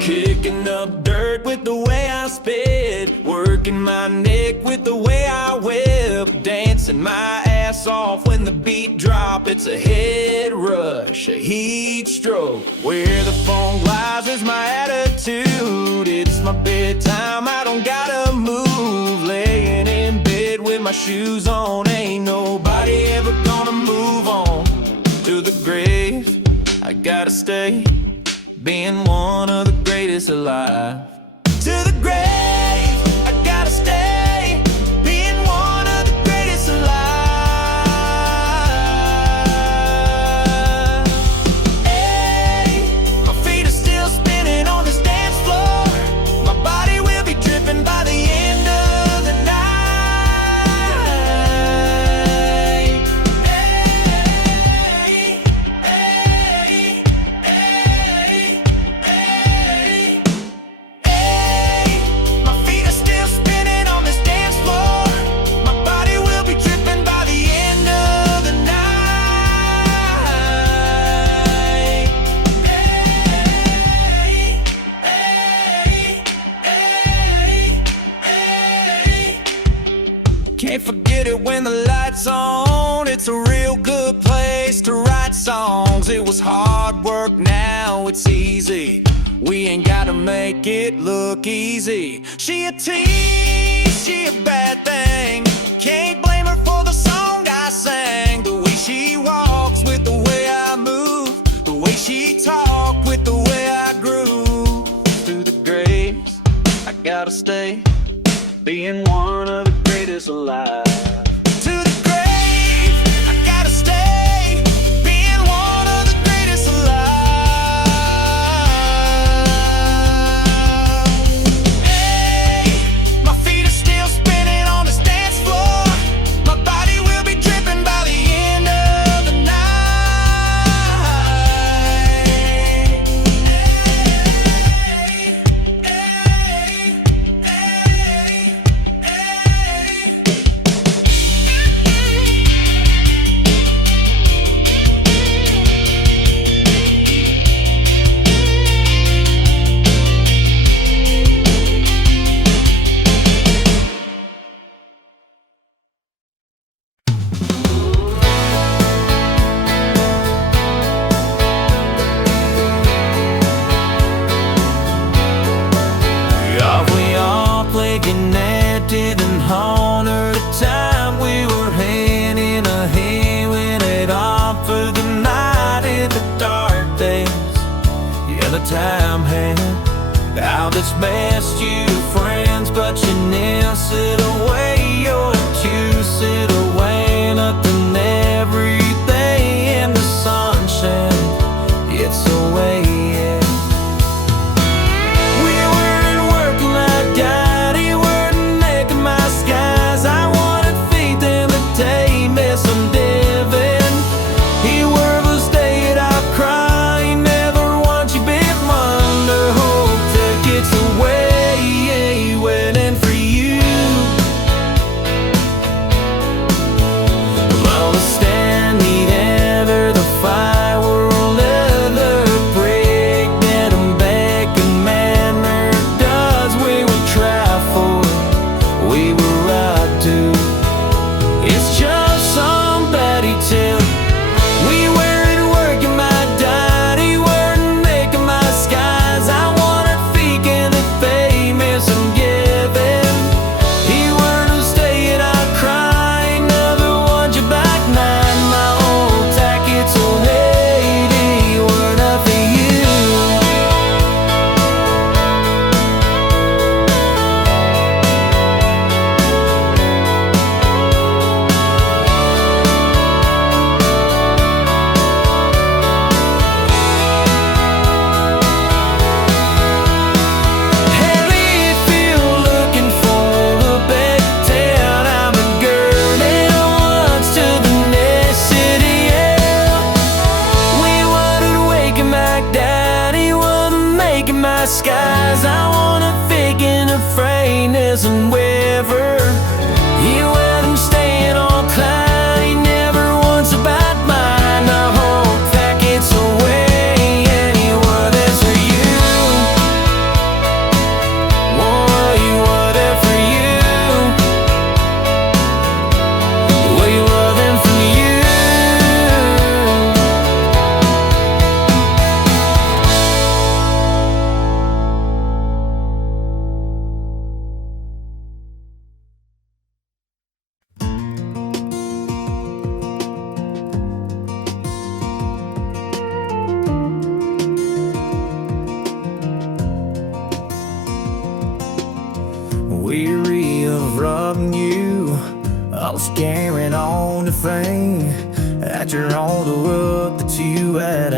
Kicking up dirt with the way I spit, working my neck with the way I whip, dancing my ass off when the beat drop. It's a head rush, a heat stroke. Where the funk lies is my attitude. It's my bedtime, I don't gotta move. Laying in bed with my shoes on, ain't nobody ever gonna move on. To the grave, I gotta stay, being one of the greatest alive. To the grave, I gotta stay, being one of the greatest alive. Hey, my feet are still spinning on this dance floor. My body will be dripping by the end of the night. Hey, hey, hey. My feet are still spinning on this dance floor. My body will be dripping by the end of the night. Can't forget it when the lights on. It's a real good place to write songs. It was hard work, now it's easy. We ain't gotta make it look easy. She a tease, she a bad thing. Can't blame her for the song I sang. The way she walks with the way I move, the way she talk with the way I groove. Through the graves, I gotta stay, being one of the greatest alive. To the grave, I gotta stay, being one of the greatest alive. Hey, my feet are still spinning on this dance floor. My body will be dripping by the end of the night. We all played connected and haunted the time we were handing a hand when it all for the night in the dark days. Yeah, the time hand out its best, you friends, but you never sit away. You're two sit away, nothing, everything in the sunshine. It's away, yeah. We weren't working like daddy, weren't making my skies. I wanted faith in the day, miss some living. He was stayed out crying, never want you been wonder. Hope tickets away, waiting for you. Well, the stand need ever the fireworld leather break, get 'em back and manner does. We will try for it, we were right to. It's just somebody tell we weren't working my daddy, weren't making my skies. I wanted fake and the famous and giving. He weren't staying out crying, never want you back nine. My old tickets on 80 were not for you. Haley, if you're looking for a big town, I'm a girl that wants to the next city, yeah. We wanted waking back daddy, wasn't making my skies. I wanted fake in a frayness and weather. He wasn't staying on cloud, he never once about my everything after all the work that you had.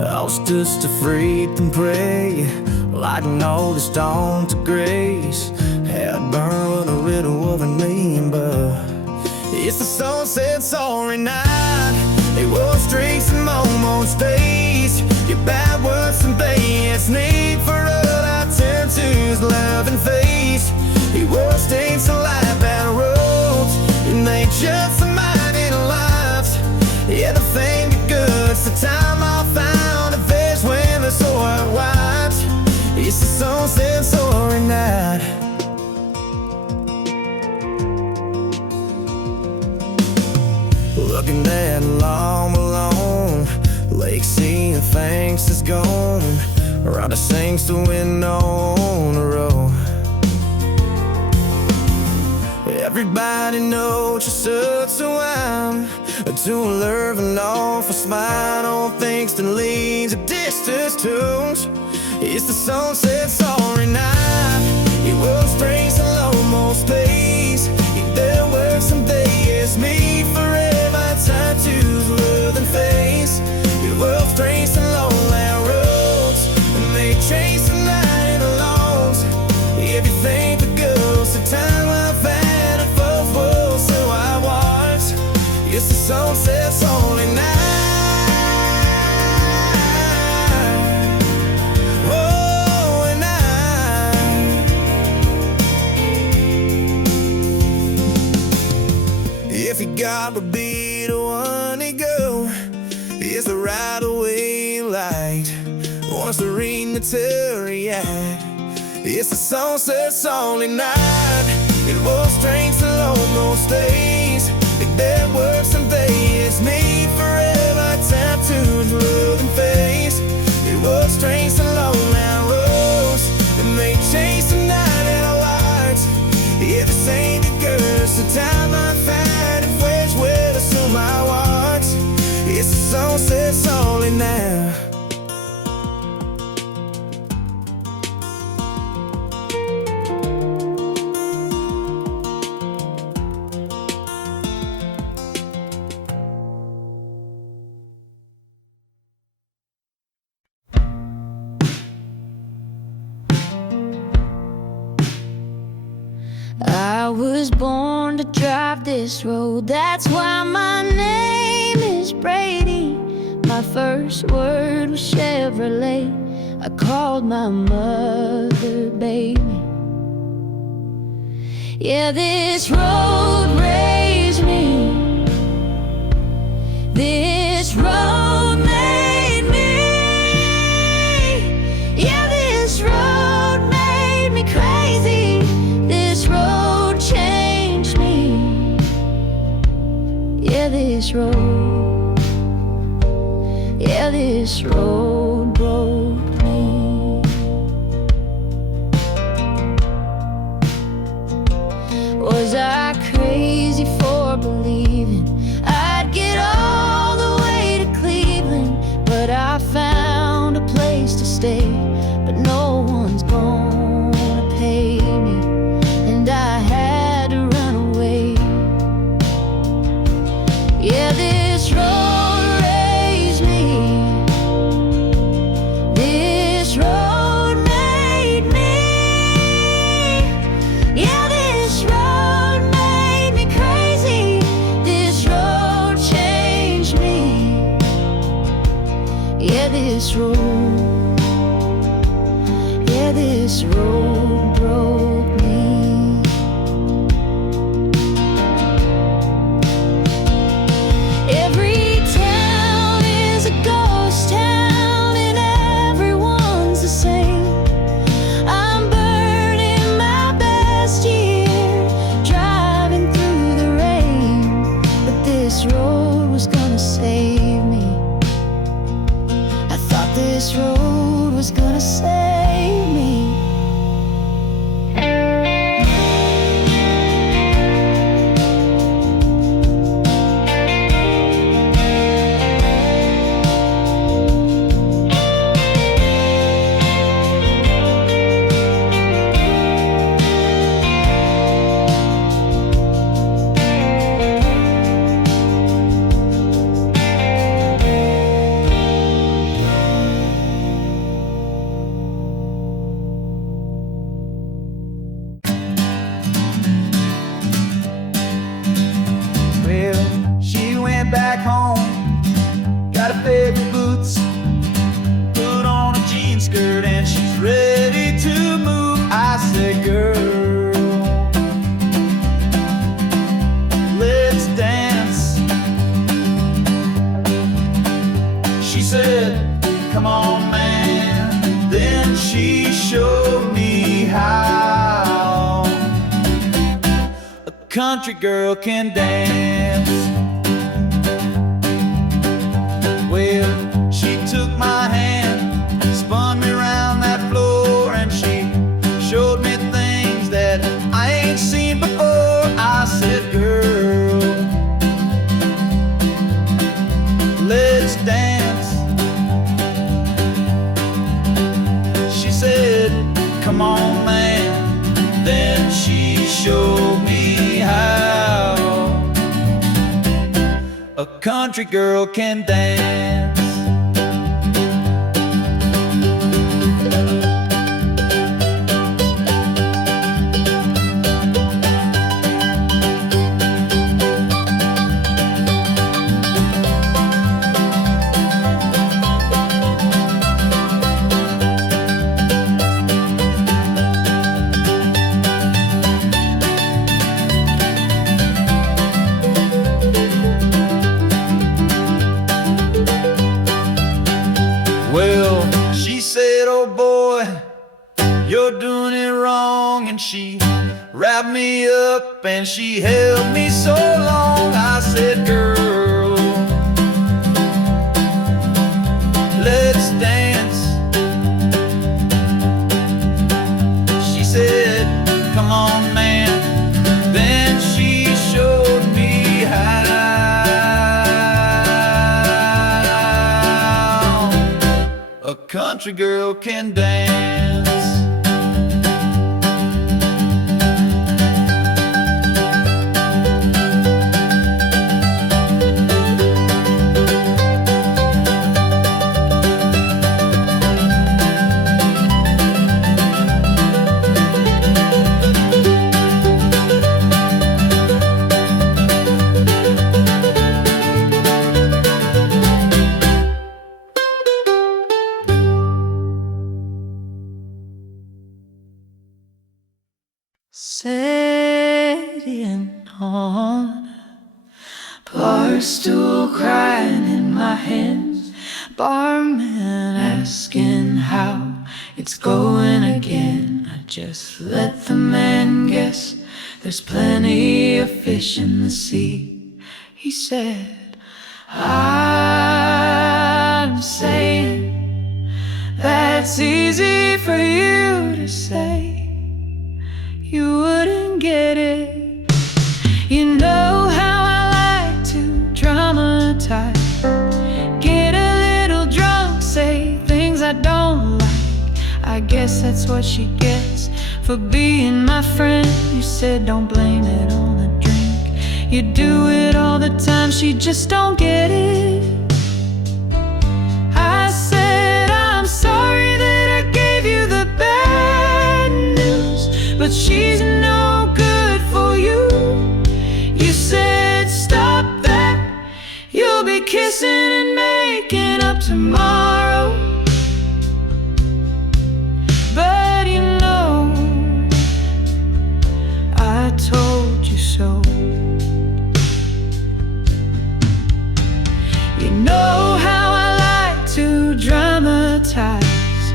I was just afraid to pray, like an oldest dawn to grace had burned a riddle over me, but it's the sunset sorry night. It was streaks and moments days, your bad words and things need for all I turn to his loving face. He was stains to life and roads, and they just the mighty lives. Yeah, the thing that good's the time I found a face when the sword wipes. It's the sunset sorry night. Looking at long alone, lake seeing things is gone, around the sinks the window on the road. Everybody knows you're such a wine to love and off a smile on things that leads a distance tunes. It's the sunset sorry night. It will strings and almost days. If there were some days me forever tied to his loving face. It will strings and lonely roads, and they chase the night in the longs. Everything for girls, the time I've had and both worlds, so I watch. It's the sunset's only night. Oh, and if he got would be the one to go, is the right away light. Wants to read the Terry act. It's the sunset's only night. It was strengths and almost days. If there were some days made forever tapped to his loving face. It was strengths and lonely roads, and they chase the night in the lights. Yeah, this ain't the girls, the time I find it fresh with us on my watch. It's the sunset's only now. I was born to drive this road, that's why my name is Brady. My first word was Chevrolet, I called my mother baby. Yeah, this road raised me, this road made me. Yeah, this road made me crazy, this road changed me. Yeah, this road, yeah, this road broke me. Was I crazy for believing I'd get all the way to Cleveland? But I found a place to stay, but no one's gonna pay me, and I had to run away. Yeah, this road raised me, this road made me. Yeah, this road made me crazy, this road changed me. Yeah, this road, yeah, this road broke me. Every town is a ghost town, and everyone's the same. I'm burning my best year, driving through the rain, but this road was gonna save me. I thought this road back home. Got a pair of boots, put on a jean skirt, and she's ready to move. I said, girl, let's dance. She said, come on, man. Then she showed me how a country girl can dance. Well, she took my hand, spun me around that floor, and she showed me things that I ain't seen before. I said, girl, let's dance. She said, come on, man. Then she showed me how a country girl can dance. Well, she said, oh boy, you're doing it wrong. And she wrapped me up and she held me so long. I said, girl, let's dance. She said, come on, man. Then she showed me how a country girl can dance. Sitting on a bar stool, crying in my hands, barman asking how it's going again. I just let the man guess, there's plenty of fish in the sea. He said, I'm saying that's easy for you to say. You wouldn't get it. You know how I like to dramatize, get a little drunk, say things I don't like. I guess that's what she gets for being my friend. You said don't blame it on the drink, you do it all the time, she just don't get it. I said I'm sorry that I gave you the bad news, but she's no good for you. You said stop that, you'll be kissing and making up tomorrow. But you know, I told you so. You know how I like to dramatize,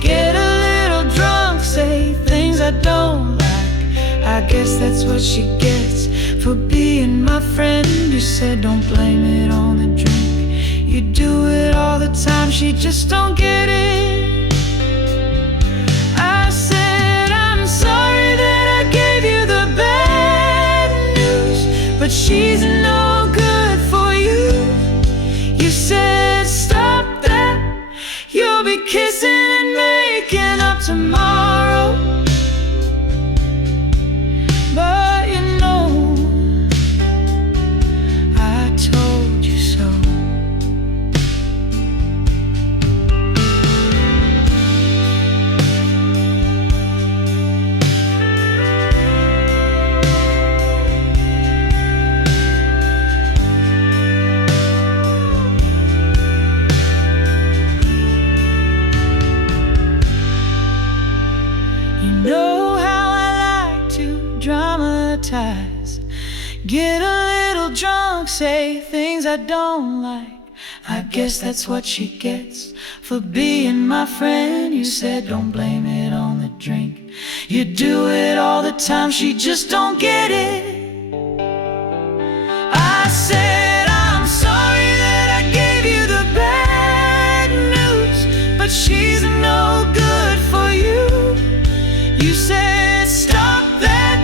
get a little drunk, say things I don't like. I guess that's what she gets for being my friend. You said don't blame it on the drink, you do it all the time, she just don't get it. I said I'm sorry that I gave you the bad news, but she's no good for you. You said stop that, you'll be kissing and making up tomorrow. But you know, I told you so. Get a little drunk, say things I don't like. I guess that's what she gets for being my friend. You said don't blame it on the drink. You do it all the time, she just don't get it. I said I'm sorry that I gave you the bad news, but she's no good for you. You said stop that,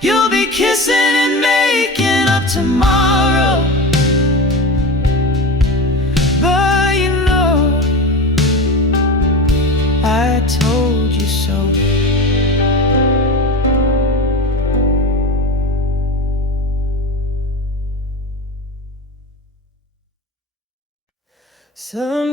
you'll be kissing and making up tomorrow. But you know, I told you so. Sometimes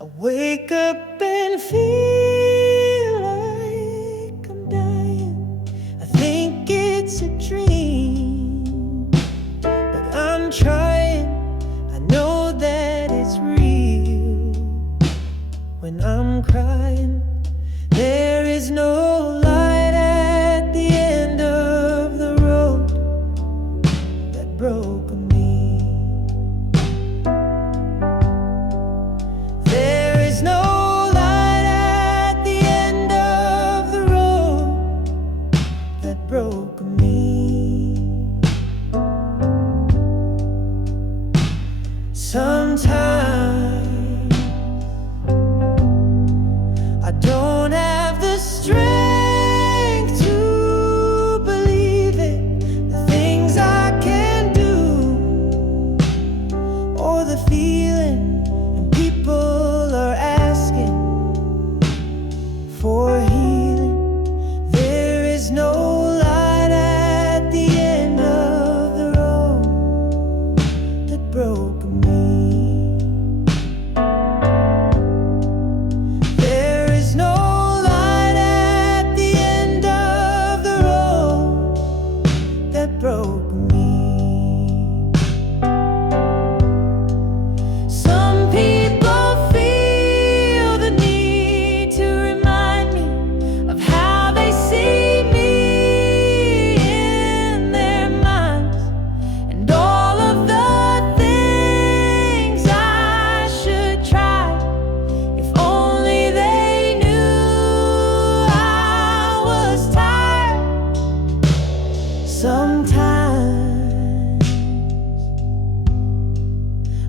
I wake up and feel like I'm dying. I think it's a dream, but I'm trying. I know that it's real. When I'm crying, there is no light at the end of the road that broke me. There is no light at the end of the road that broke me. Sometimes I don't have the strength to believe it, the things I can do, or the feeling and people are asking for healing. There is no light at the end of the road that broke me. There is no light at the end of the road that broke me. Some people feel the need to remind me of how they see me in their minds, and all of the things I should try. If only they knew I was tired. Sometimes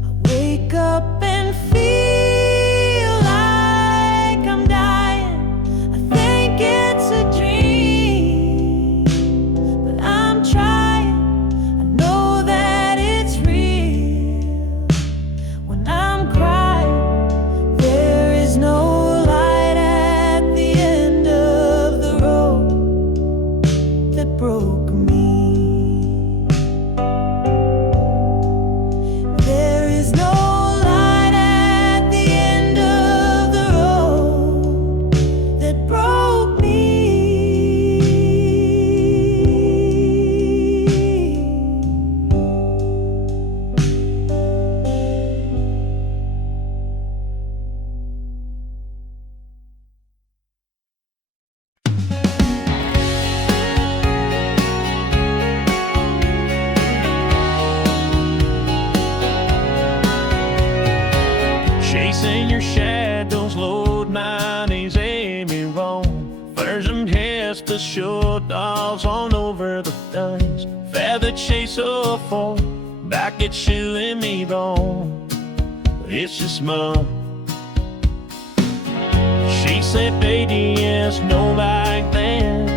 I wake up and feel like I'm dying. I think it's a dream, but I'm trying. I know that it's real. When I'm crying, there is no light at the end of the road that broke me. There is no light at the end of the road that broke me. Chasing your shadows, Lord, my name's Amy wrong. Furs and hairs, the short dogs on over the dice. Feather chase or fall, back at you and me wrong. It's just mom. She said, baby, yes, no back then.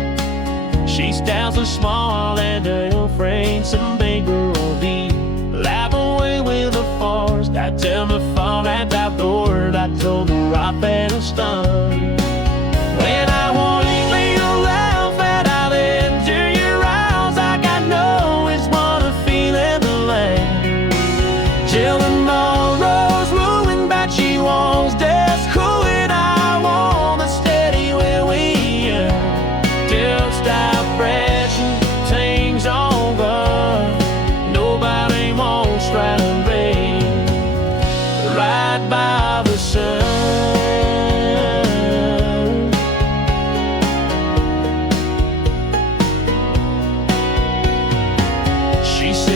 She styles are small and her frames some big girl deep. Laugh away with the forest. I tell me fall and outdoors. I told her right there to stun. When I want you to laugh and I'll enter your eyes, like I know it's what I feel in the land. Till tomorrow's ruined, but she wants this cool, and I want to steady where we are. Till stop pressing things over. Nobody wants right away. Right by the sun.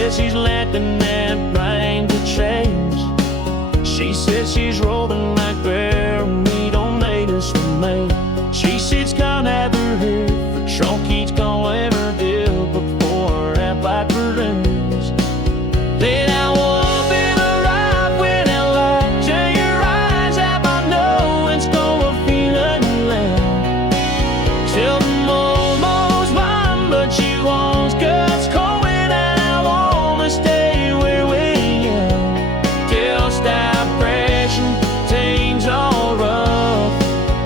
says she's letting that rain to change. She says she's rolling like bear and we don't need us to make. She sits gone at her head for trunk each gonna let her deal before her app like her ends. Then I walk in a ride when I light to your eyes. Have I know it's gonna feel unloud. Till I'm almost mine, but you won't, 'cause it's cold and I wanna stay where we are. Till stop crashing, things all rough.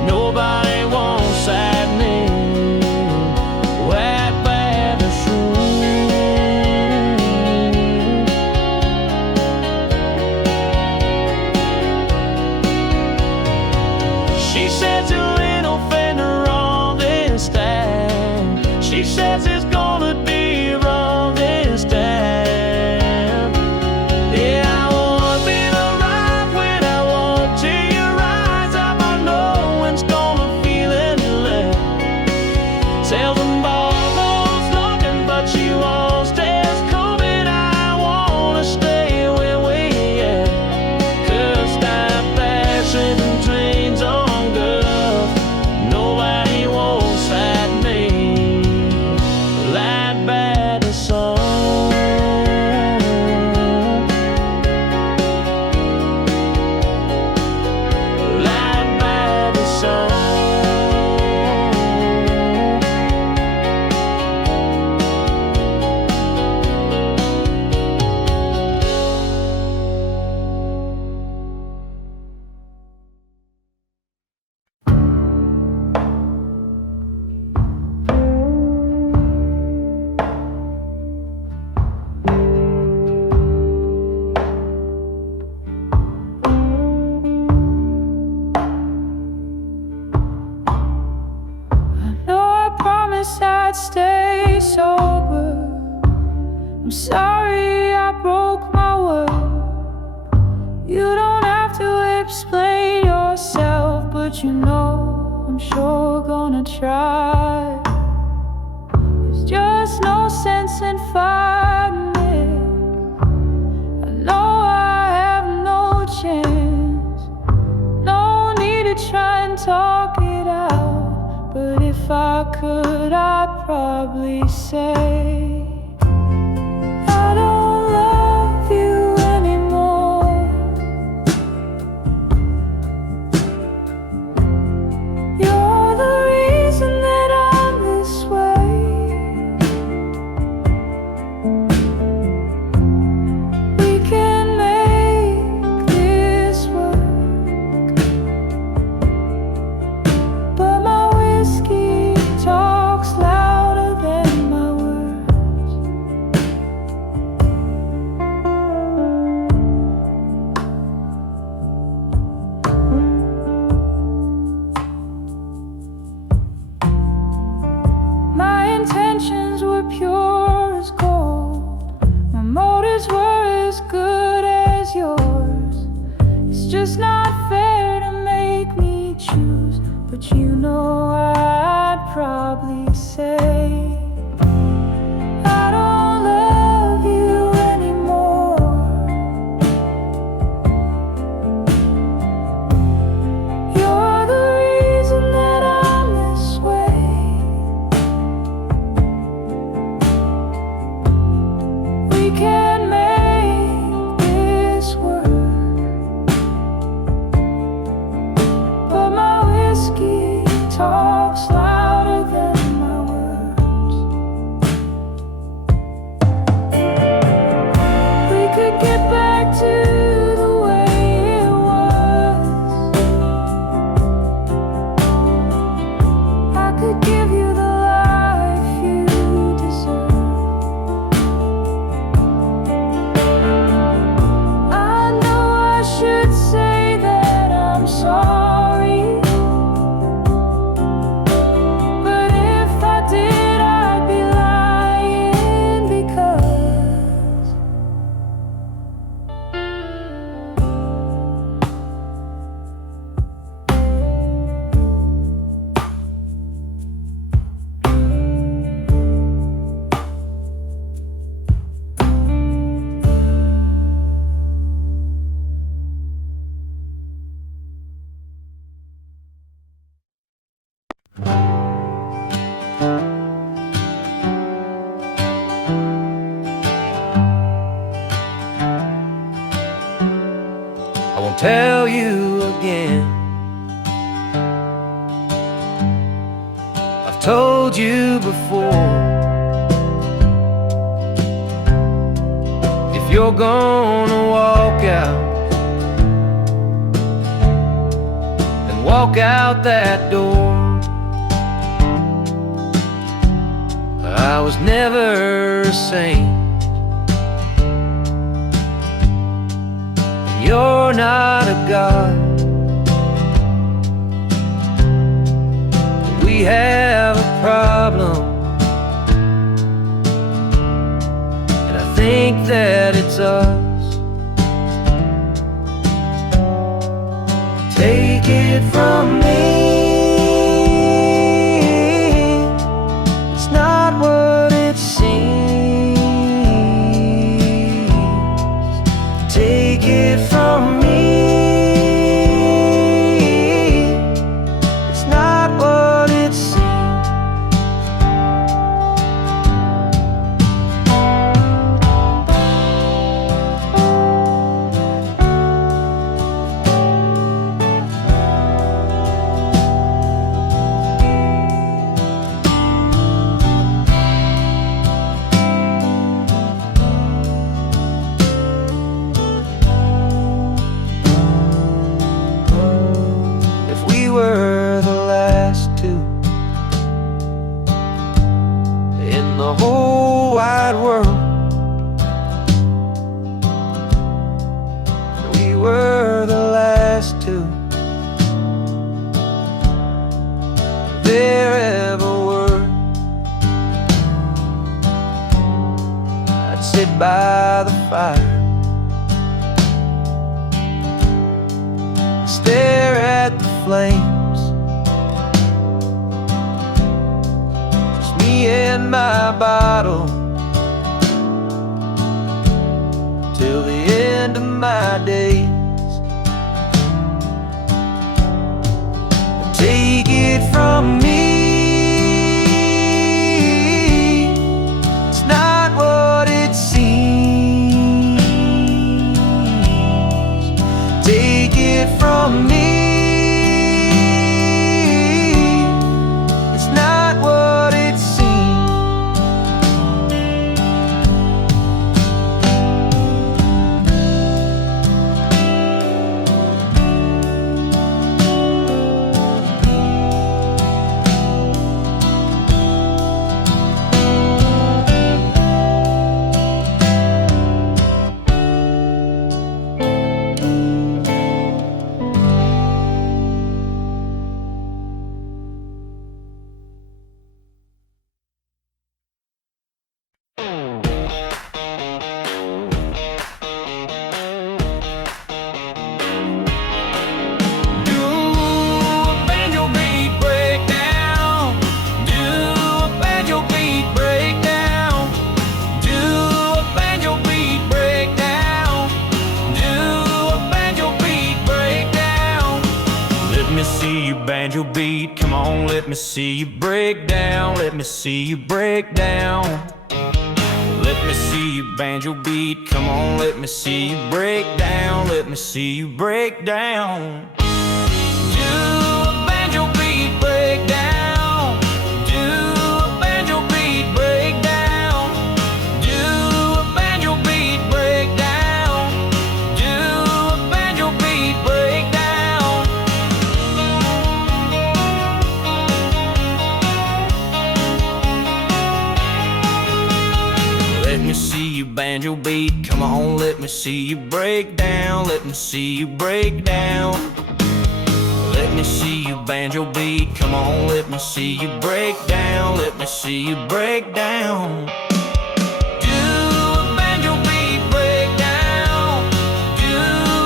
Nobody wants that name. That bad is true. She says a little fender on this time. She says it's gonna be wrong this time. Yeah, I wanna be the right when I walk to your eyes. I know it's gonna feel it left. Tell them all those looking, but you won't stay as coming. I wanna stay where we at. 'Cause stop passing trains on Gulf. Nobody wants that name. Light by the sun. Light by the sun. No, I promised I'd stay sober. I'm sorry I broke my word. You don't have to explain yourself, but you know I'm sure gonna try. There's just no sense in fighting it. I know I have no chance. No need to try and talk it out. But if I could, I'd probably say I don't love you anymore. You're the reason that I'm this way. We can make this work. But my whiskey talks louder than my words. My intentions were pure as gold. My motives were as good as yours. It's just not fair to make me choose. But you know I'd probably say I don't love you anymore. You're the reason that I'm this way. We can make this work. But my whiskey talks louder than tell you again, I've told you before, if you're gonna walk out, then walk out that door. I was never a saint, and you're not a god. We have a problem, and I think that it's us. Take it from me, it's not what it seems. Take it from me, it's not what it seems. Were the last two in the whole wide world. We were the last two there ever were. I'd sit by the fire, stare at the flames, just me and my bottle, till the end of my days. Take it from me, it's not what it seems. Take it from me, it's not what it seems. Banjo beat, come on, let me see you break down. Let me see you break down. Let me see you banjo beat, come on, let me see you break down. Let me see you break down. Do a banjo beat breakdown. Do a banjo beat breakdown. Do a banjo beat breakdown. Do a banjo beat breakdown. Let me see you banjo beat, come on, let me see you break down. Let me see you break down. Let me see you banjo beat, come on, let me see you break down. Let me see you break down. Do a banjo beat breakdown. Do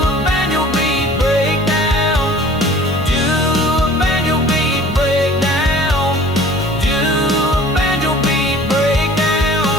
a banjo beat breakdown. Do a banjo beat breakdown. Do a banjo beat breakdown.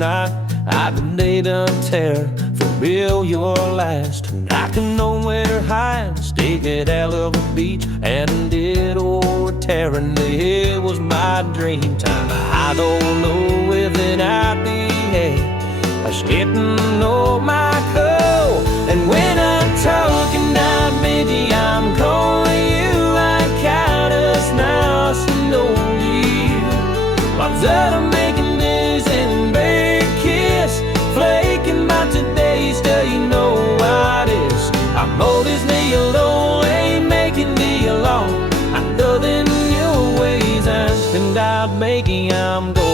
night. I the day done tear for real your last. And I can nowhere hide, stayed at hell of a beach and did over tearing. It was my dream time. I don't know if it I'd be had. I was getting on my code. And when I'm talking down, baby, I'm calling you like kindness now. So know you. Mom's out of making this and big kiss. Flaking by today's day, you know what it is. I'm always me alone, ain't making me alone. I know that in your ways and out making I'm going.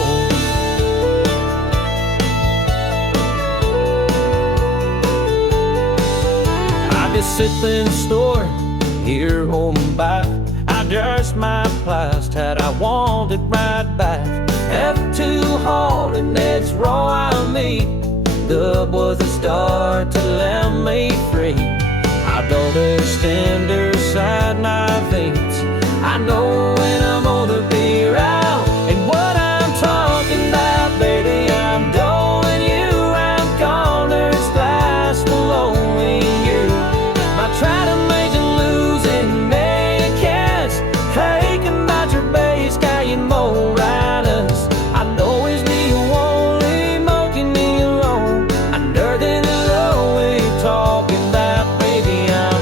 I just sit in the store here on by. I just my plies tight, I want it right back. Have too hard and that's raw I mean. Love was a start to let me free. I don't understand her side my veins. I know when I'm gonna be around. And what I'm talking about, baby, I'm going you. I'm gonna splash following you. I try to make you lose and make cash. Taking about your base, got you more riders. I know it's me who only making me alone. Under the low way talking about, baby, I'm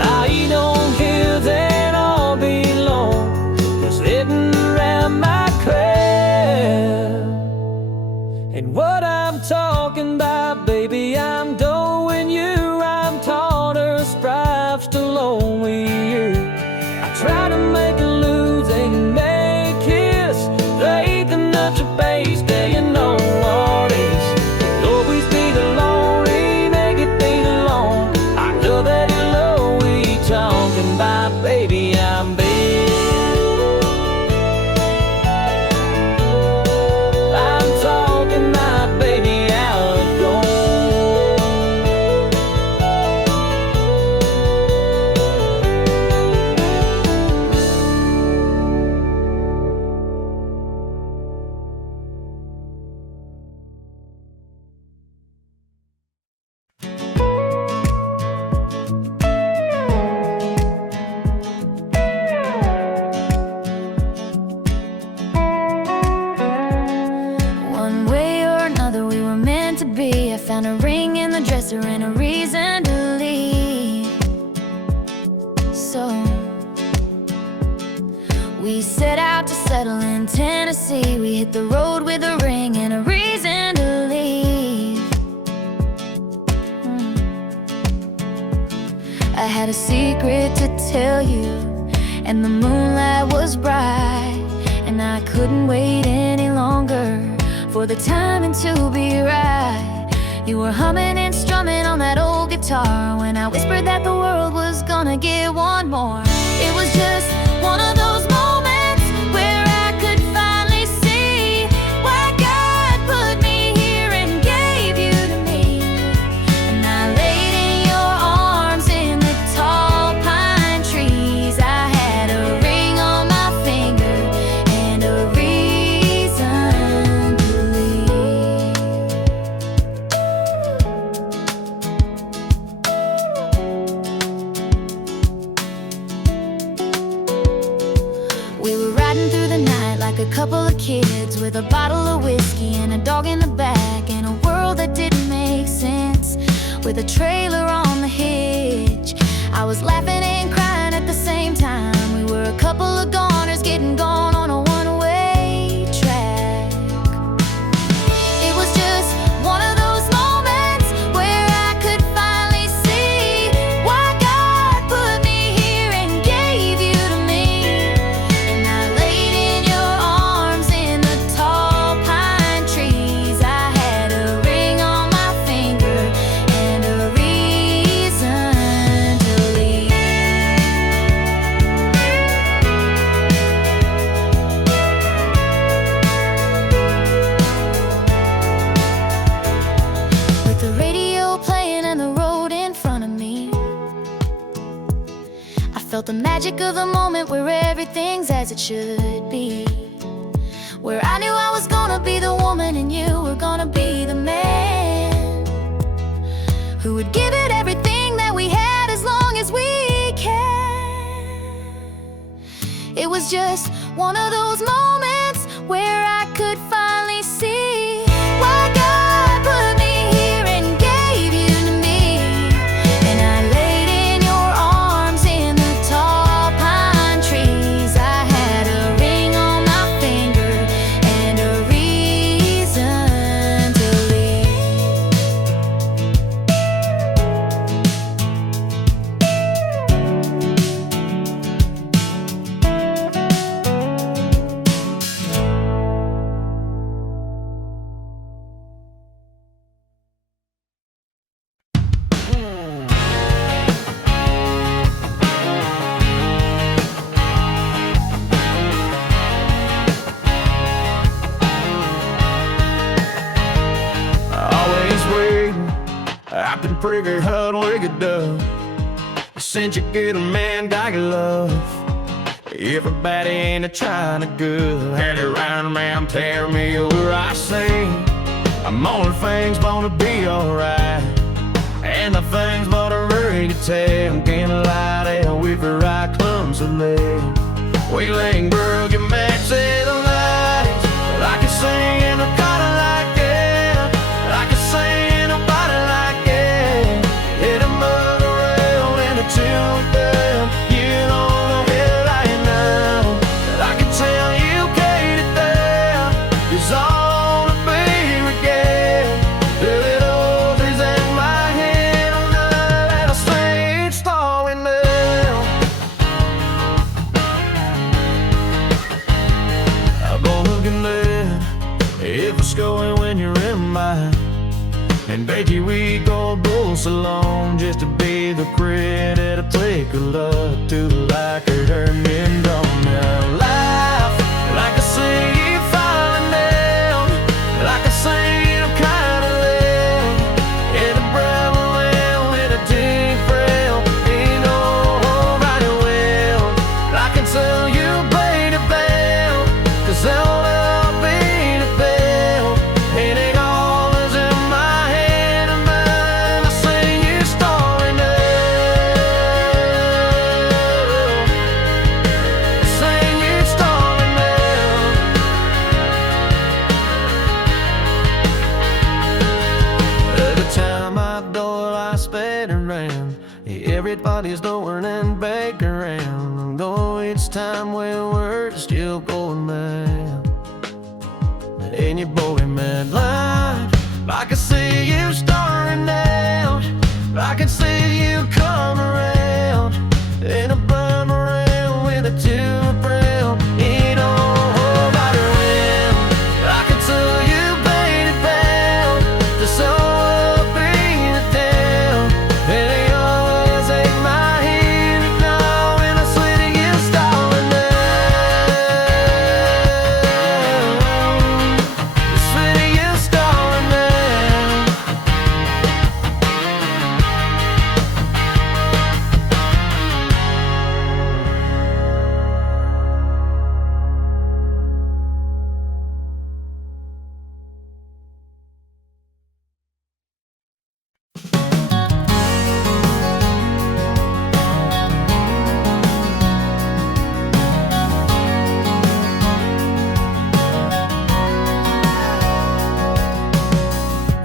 I eat on hills and all belong, just sitting around my crib. And what I'm talking about, baby, I'm doing you. I'm taught her strives to lonely you. I try to make it lose and make kiss. They the nuts of base, day you know what is. Always be the lonely, make it be the long. I know that you know we talking about, baby, I'm big. I'm talking about, baby, I'm gone. One way or another, we were meant to be. I found a ring in the dresser and a reason to leave. So we set out to settle in Tennessee. We hit the road with a ring and a reason to leave. I had a secret to tell you, and the moonlight was bright, and I couldn't wait any longer for the timing to be right. You were humming and strumming on that old guitar when I whispered that the world was gonna get one more. It was just one of those moments where I could finally see why God put me here and gave you to me. And I laid in your arms in the tall pine trees. I had a ring on my finger and a reason to leave. We were riding through the night like a couple of kids with a bottle of whiskey and a dog in the back, in a world that didn't make sense, with a trailer on the hitch. I was laughing and crying at the same time. We were a couple of goners getting gone on a one-way track. It was just one of those moments where I could finally see why God put me here and gave you to me. And I laid in your arms in the tall pine trees. I had a ring on my finger and a reason to leave. the magic of the moment where everything's as it should be. Where I knew I was gonna be the woman and you were gonna be the man who would give it everything that we had as long as we can. It was just one of those moments where I could finally see why God put me here and gave you to me. And I laid in your arms in the tall pine trees. I had a ring on my finger and a reason to Always waiting up in pretty hut where you dove. Since you get a man, got your love. Everybody ain't a trying to good. Had it round around, tear me over. I sing, I'm on things gonna be alright. And the things but a ready to tell. Can't lie to with the right clumsily. We linger, get mad, say the lights. I can sing in a kind of like that. I can sing in a body like that. Hit a mother rail in a tune bell. You don't know where I am now. I can tell you get it there. It's all to be regained. The little things in my head on the and I sing slowing down. I'm gonna look in there if it's going when you're in mine. And baby, we go so long just to be the credit. I take a look to like it hurt me and don't now laugh. Like I see you falling down. Like I see you kind of live in a brown well, in a deep rail. You know right well. I can tell you played a bell, 'cause they'll love me to fail. And it all is in my head, and then I see you starring now. See you starring now. Every time I do I spin around. Everybody's doing and back around. Though it's time when we're still going mad. And your boy mad line. I can see you starring out. I can see you come around in a bum around with a tube rail. You know about it well. I can tell you paid it down to so being it down. And they always take my hand now, and I swear to you stalling now. I swear to you stalling now.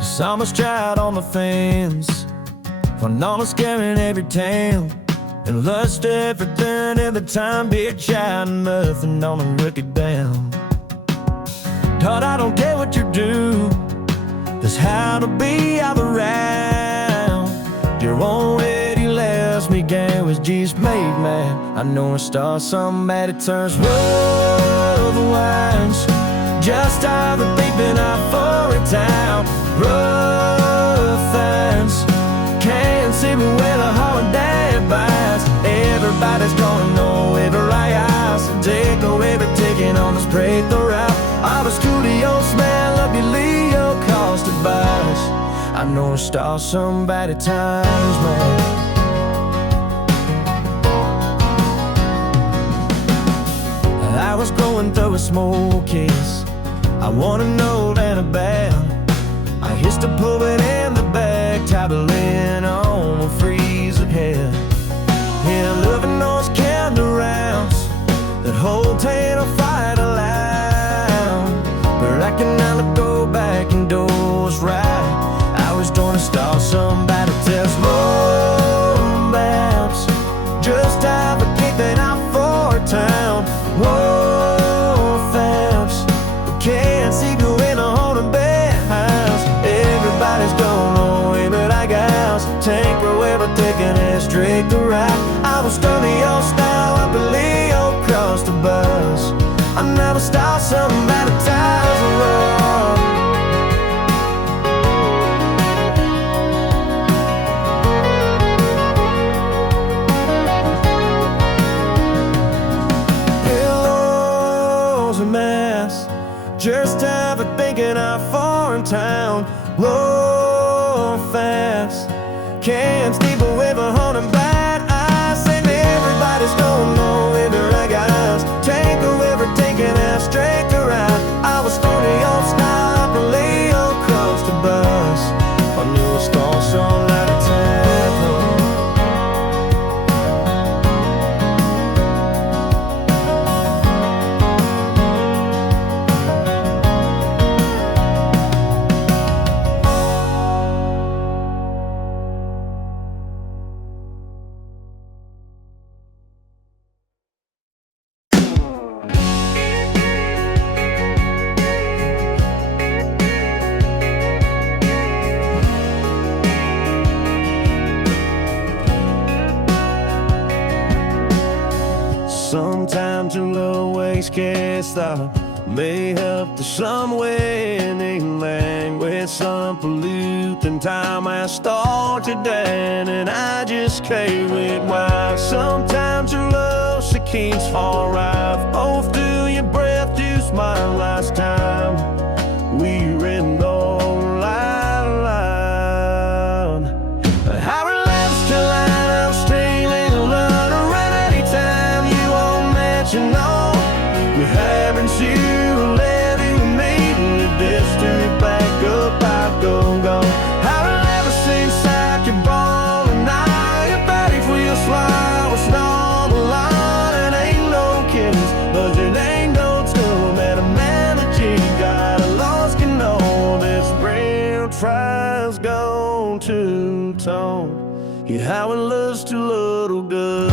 Summer's dried on the fence, phenomenal scaring every town, and lust everything in the time, bitch, I nothing on a rookie down. Todd, I don't care what you do, that's how to be all around. Your already left me, game was just made mad. I know a star, somebody turns rough wines. Just start the beeping out for a town. Rough things can't see me where the holiday bites. Everybody's gonna know every eyes and take away every taking on this break the route. All the studio smell of your Leo cost advice. I know a star, somebody times man. going through a smoke kiss. I wanna know that about. I hissed the pulpit in the back, tabling on a freeze ahead. Yeah, loving those candle rounds that hold ten or fight aloud. But I cannot let go back and do what's right. I was gonna start somebody test more bounce. Just have a gate that I'm for town. Whoa, fans, we can't see you in a haunted bed house. Everybody's going away, but I got tank away, but taking it straight to right. I was stunning your style, I believe you'll cross the bus. I never start somebody ties a run. Just have a thinking out foreign town. Low fast, can't sleep away for haunting bad eyes. And everybody's going nowhere, but I got eyes. Take a river, taking it straight to right. I was starting your style, I believe you'll cross the bus. I knew a star shone like a temple. Sometimes a low waist can't stop. May help to some winning language. Some polluting time I started down, and I just can't wait why. Sometimes your love she keeps all right. Both do your breath, do smile last time. We're in the line. How relaxed till I'm stealing love around anytime you won't mention no. We haven't seen you living me in the distance. Back up, I go. How it never seems like you're born, and now your body feels slow. It's not a line, it ain't no kiss, but it ain't no tomb. And a man that you got lost can know this real trial's gone two-tone. You how it looks too little good.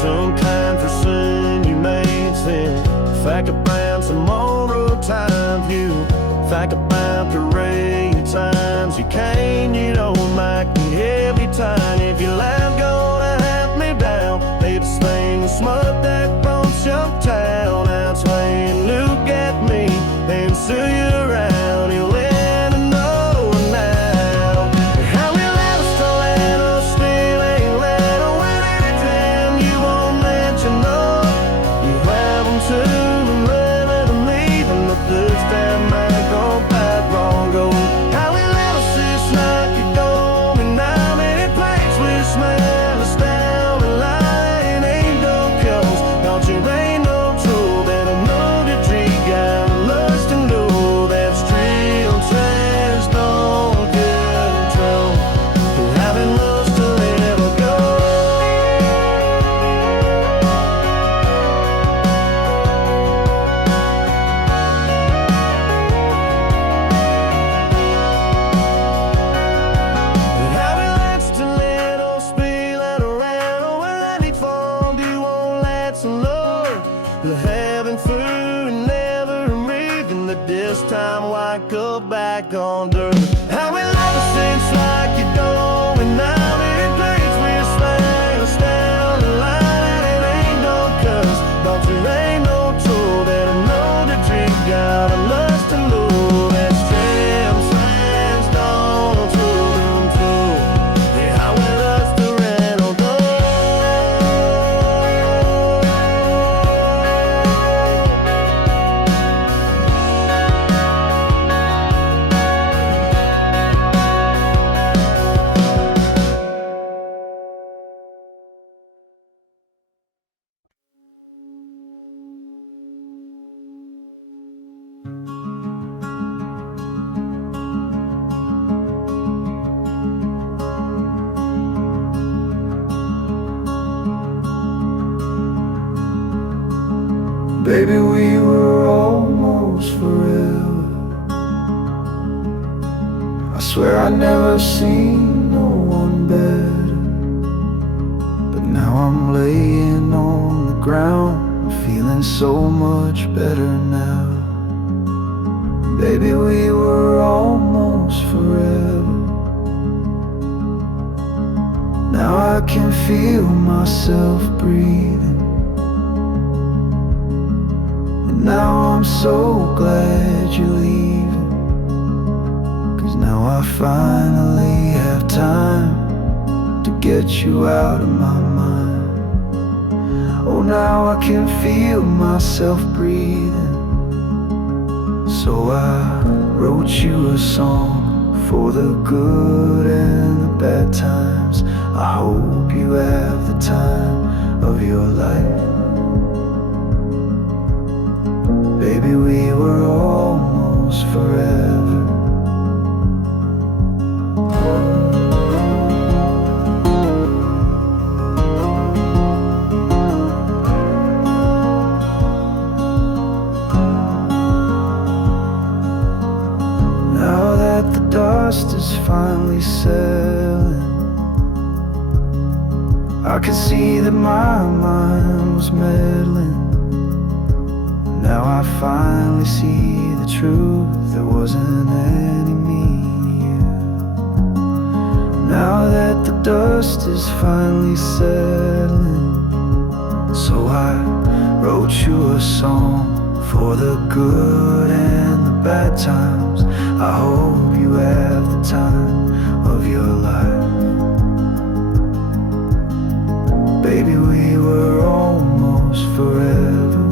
Sometimes I sing you made sense. Fact about some more time view. Fact about the rain times you came, you don't like me every time. If you laugh, gonna have me down. They just thing smut that bunch of town. That's when look at me and see you around. You let her know now. How we let us to let us still ain't let her win anytime you won't let you know. You have them to live and leave, and the third time I go back wrong go. How we let us it's like you go, and now many places we smell. Baby, we were almost forever. I swear I never seen no one better. But now I'm laying on the ground, feeling so much better now. Baby, we were almost forever. Now I can feel myself breathing. And now I'm so glad you're leaving, 'cause now I finally have time to get you out of my mind. Oh, now I can feel myself breathing. So I wrote you a song for the good and the bad times. I hope you have the time of your life. Baby, we were almost forever. Now that the dust is finally settling, I could see that my mind was meddling. Now I finally see the truth, there wasn't any me to you. Now that the dust is finally settling, so I wrote you a song for the good and the bad times. I hope you have the time of your life. Baby, we were almost forever.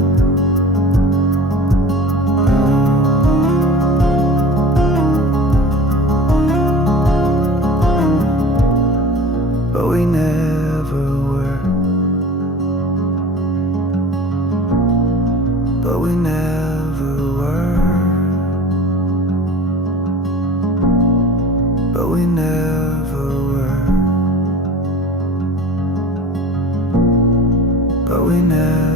But we never were. But we never were. But we never were. But we never